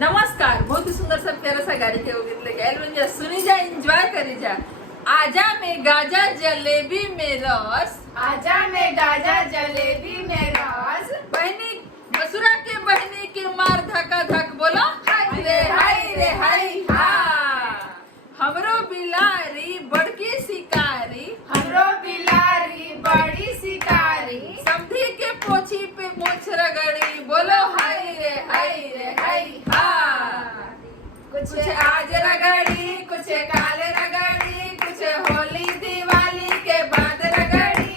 नमस्कार, बहुत ही सुंदर सा प्यारा सा गाड़ी के गीत लेके आयल बन जा, सुनी जा, एंजॉय करी जा। आजा में गाजा जलेबी में रस, आजा में गाजा जलेबी में रस, बहनी बसुरा के बहनी के मार धका धक, बोलो हाय रे हाय रे हाय हा। हमरो बिलारी बड़की शिकारी, हमरो बिलारी बड़ी शिकारी, समधी के पोछी पे मोछ रगड़ी, बोलो हाय रे हाय हा। कुछ आज रगड़ी, कुछ काल रगड़ी, कुछ होली दिवाली के बाद रगड़ी।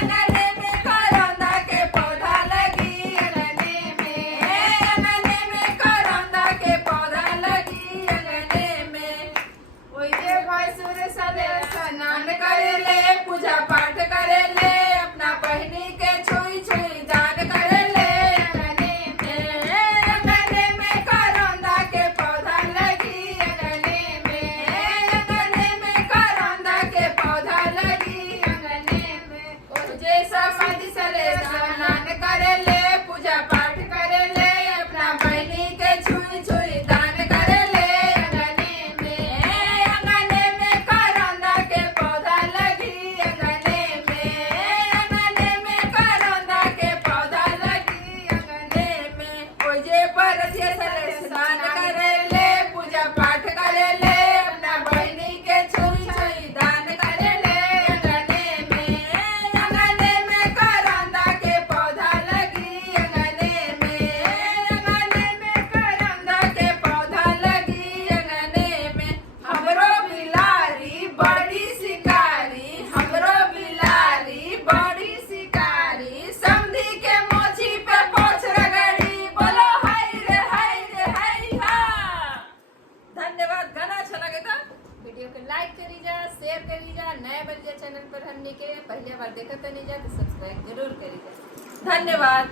अंगने में करौंदा के पौधा लगी, अंगने में करौंदा के पौधा लगी, अंगने में ओइजे भैंसुर सले स्नान करे ले, पूजा पाठ करे ले, अपना बहिनी के छुई छुई दान करे ले। अंगने में करौंदा के पौधा लगी, अंगने में करौंदा के पौधा लगी, अंगने में जैसा मदी सले स्नान करे ले, पूजा पाठ करे ले, अपना बहिनी के छुई छुई दान करे ले। अंगने में करौंदा के पौधा लगी, अंगने में करौंदा के पौधा लगी, अंगने में ओजे पर सले स्नान करे ले, पूजा पाठ करे ले, अपना बहिनी के छुई छुई दान करे ले। अंगने में करौंदा के पौधा लगी, अंगने में करौंदा के पौधा लगी, अंगने में हमरो बिलारी बड़ी शिकारी, हमरो बिलारी बड़ी शिकारी, समधी के मोची पे पोछ रगड़ी, बोलो हाय रे हाय हा। धन्यवाद। गाना अच्छा लगे था वीडियो को लाइक करी जा, शेयर करी जा, नए बन जा चैनल पर हमने के पहले बार देखा तो नहीं जा तो सब्सक्राइब जरूर करी जा। धन्यवाद।